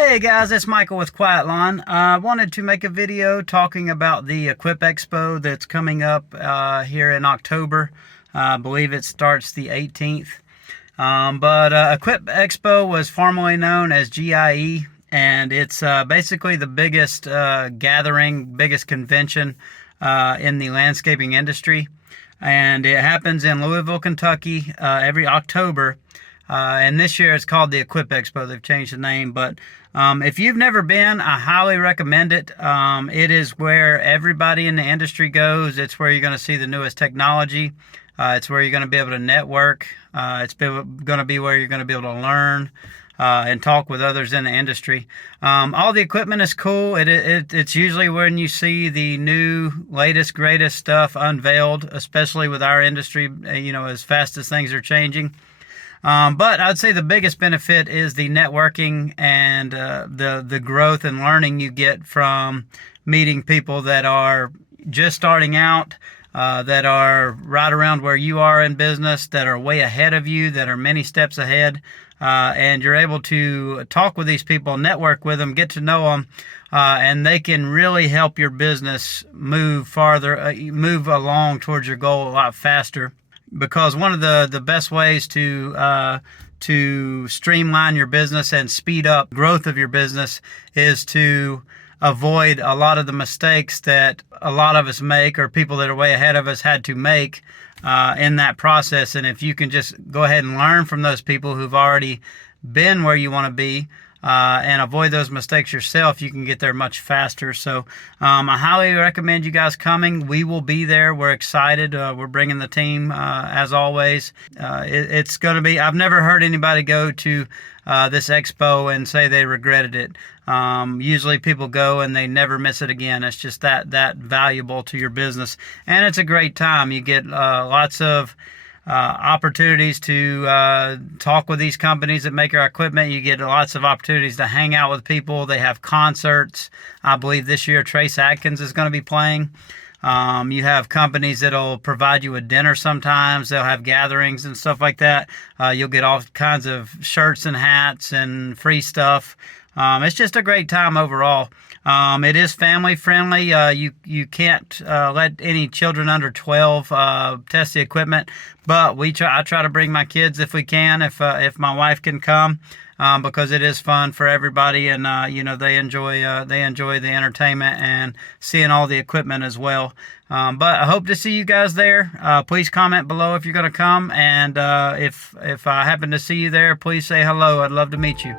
Hey guys, it's Michael with Quiet Lawn. I wanted to make a video talking about the Equip Expo that's coming up here in October. I believe it starts the 18th. But Equip Expo was formerly known as GIE, and it's basically the biggest biggest convention in the landscaping industry. And it happens in Louisville, Kentucky every October. And this year it's called the Equip Expo. They've changed the name, but if you've never been, I highly recommend it. It is where everybody in the industry goes. It's where you're going to see the newest technology. It's where you're going to be able to network. It's going to be where you're going to be able to learn and talk with others in the industry. All the equipment is cool. It's usually when you see the new, latest, greatest stuff unveiled, especially with our industry, as fast as things are changing. But I'd say the biggest benefit is the networking and the growth and learning you get from meeting people that are just starting out, that are right around where you are in business, that are way ahead of you, that are many steps ahead. And you're able to talk with these people, network with them, get to know them, and they can really help your business move farther, move along towards your goal a lot faster. Because one of the best ways to streamline your business and speed up growth of your business is to avoid a lot of the mistakes that a lot of us make, or people that are way ahead of us had to make in that process. And if you can just go ahead and learn from those people who've already been where you want to be, and avoid those mistakes yourself, you can get there much faster. So I highly recommend you guys coming. We will be there. We're excited. We're bringing the team as always. It's going to be, I've never heard anybody go to this expo and say they regretted it. Usually people go and they never miss it again. It's just that valuable to your business. And it's a great time. You get lots of opportunities to talk with these companies that make our equipment. You get lots of opportunities to hang out with people. They have concerts. I believe this year Trace Adkins is going to be playing. You have companies that'll provide you with dinner sometimes. They'll have gatherings and stuff like that. You'll get all kinds of shirts and hats and free stuff. It's just a great time overall. It is family friendly. You can't let any children under 12 test the equipment, but I try to bring my kids if we can, if my wife can come, because it is fun for everybody, and they enjoy the entertainment and seeing all the equipment as well. But I hope to see you guys there. Please comment below if you're going to come, and if I happen to see you there, please say hello. I'd love to meet you.